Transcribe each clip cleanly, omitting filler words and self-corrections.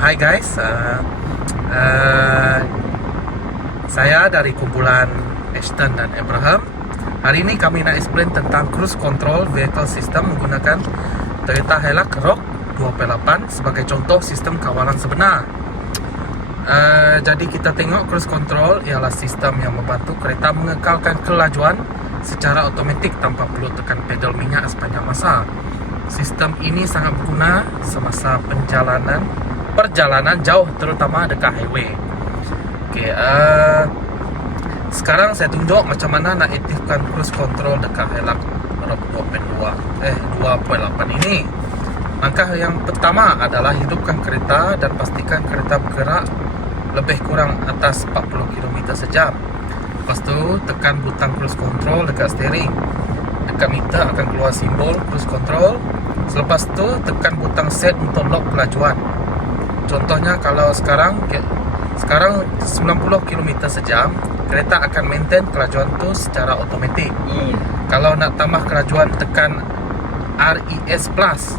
Hai guys, saya dari kumpulan Ashton dan Abraham. Hari ini kami nak explain tentang cruise control vehicle system menggunakan Toyota Hilux Rogue 2.8 sebagai contoh sistem kawalan sebenar. Jadi kita tengok cruise control ialah sistem yang membantu kereta mengekalkan kelajuan secara otomatik tanpa perlu tekan pedal minyak sepanjang masa. Sistem ini sangat berguna semasa perjalanan jauh, terutama dekat highway. Okey, sekarang saya tunjuk macam mana nak aktifkan cruise control dekat Hilux Rogue 2.8 ini. Langkah yang pertama adalah hidupkan kereta dan pastikan kereta bergerak lebih kurang atas 40 km sejam. Lepas tu tekan butang cruise control dekat steering. Dekat meter akan keluar simbol cruise control. Selepas tu tekan butang set untuk lock kelajuan. Contohnya kalau sekarang 90 km sejam, kereta akan maintain kelajuan tu secara automatik. Kalau nak tambah kelajuan tekan RES plus.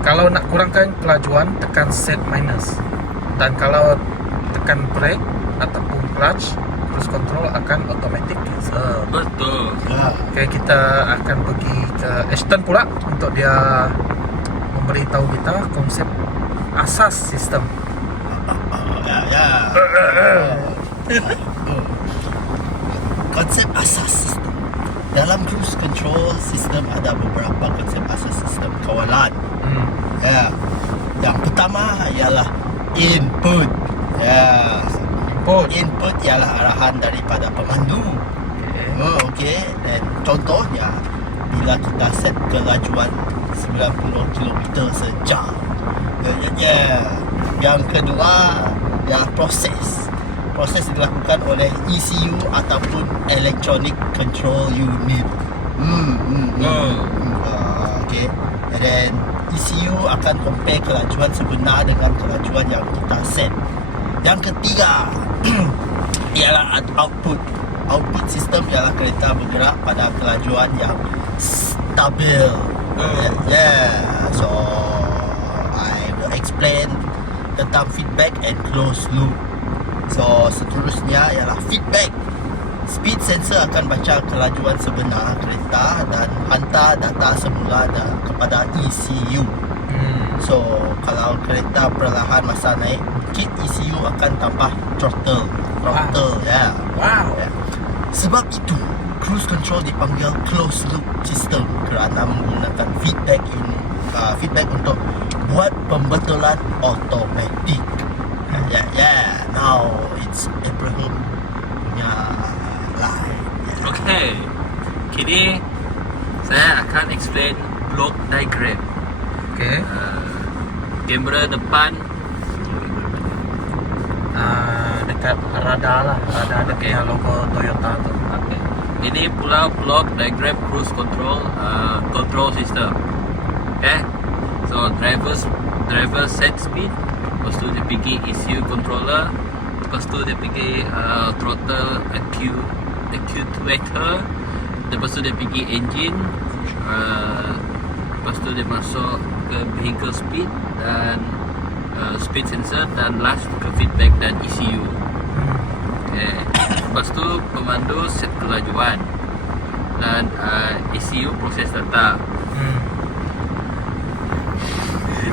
Kalau nak kurangkan kelajuan tekan set minus. Dan kalau tekan brake ataupun clutch, cruise control akan automatic cancel. Betul. Okay, kita akan pergi ke Ashton pula untuk dia memberitahu kita konsep asas sistem. Konsep asas sistem. Dalam cruise control sistem ada beberapa konsep asas sistem kawalan. Yang pertama ialah input. Input ialah arahan daripada pemandu. Okey. Dan contohnya bila kita set kelajuan 90 km sejam. Yang kedua ialah proses. Proses dilakukan oleh ECU ataupun Electronic Control Unit. Okey. And then ECU akan compare kelajuan sebenar dengan kelajuan yang kita set. Yang ketiga ialah output. Output sistem ialah kereta bergerak pada kelajuan yang stabil. So I will explain tentang feedback and closed loop. So seterusnya ialah feedback. Speed sensor akan baca kelajuan sebenar kereta dan hantar data semula kepada ECU. So kalau kereta perlahan masa naik bukit, ECU akan tambah throttle. Sebab itu cruise control dipanggil closed loop system kerana menggunakan feedback untuk buat pembetulan automatik. Now it's Abraham punya line. Okay. Kini saya akan explain block diagram. Okey. Kamera depan Dekat radar lah, radar dekat yang logo Toyota tu. okay. Ini pula block diagram cruise control control system. Okay. So driver set speed. Lepas tu dia pergi ECU controller. Lepas tu dia pergi throttle actuator. Lepas tu dia pergi engine. Lepas tu dia masuk ke vehicle speed dan speed sensor, dan last ke feedback dan ECU. Okay. Lepas tu pemandu set kelajuan dan ECU proses data.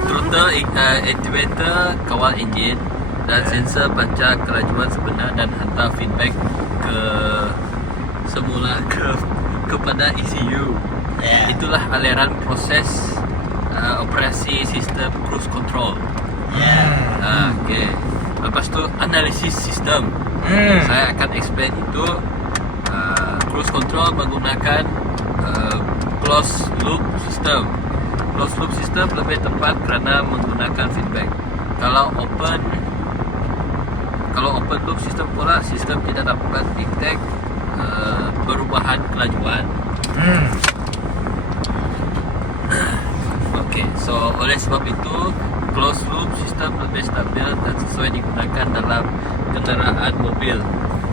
Throttle activator kawal enjin dan sensor baca kelajuan sebenar dan hantar feedback kepada ECU. Itulah aliran proses operasi sistem cruise control. Okay. Lepas tu analisis sistem. Saya akan explain itu. Cruise control menggunakan closed loop system. Closed loop system lebih tepat kerana menggunakan feedback. Kalau open loop system pula, sistem tidak dapat detect perubahan kelajuan. Okay, so oleh sebab itu closed loop system lebih stabil dan sesuai digunakan dalam kenderaan mobil.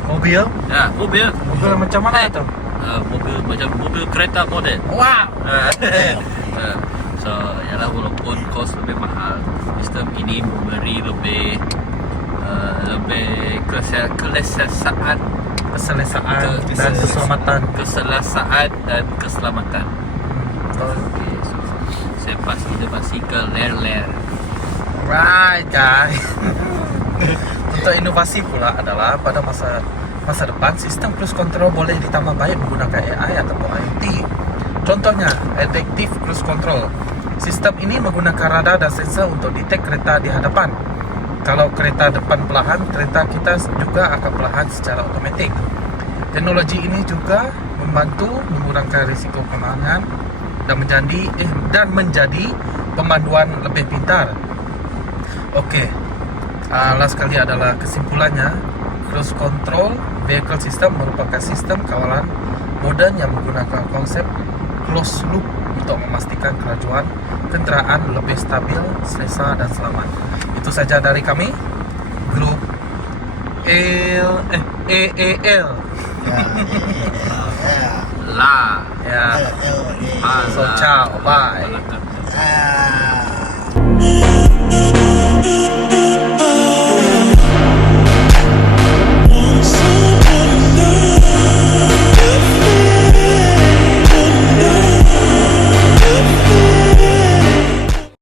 Mobil? Ya, mobil. Mobil macam mana tu? Mobil macam mobil kereta modern. Wow. So, ialah walaupun kos lebih mahal, sistem ini memberi lebih kelesaan Keselesaan dan keselamatan. dan keselamatan. Okay, so saya pasti inovasi ke ler-ler. Right guys. Untuk inovasi pula adalah pada masa depan sistem cruise control boleh ditambah baik menggunakan AI ataupun IoT. Contohnya adaptive cruise control. Sistem ini menggunakan radar dan sensor untuk detek kereta di hadapan. Kalau kereta depan perlahan, kereta kita juga akan perlahan secara otomatik. Teknologi ini juga membantu mengurangkan risiko pemandangan dan menjadi pemanduan lebih pintar. Okey. Last sekali adalah kesimpulannya, cruise control vehicle system merupakan sistem kawalan moden yang menggunakan konsep closed loop untuk memastikan kelajuan kenderaan lebih stabil, selesa dan selamat. Itu saja dari kami, grup AAL. La. Ya. Ah, So ciao, bye. ah.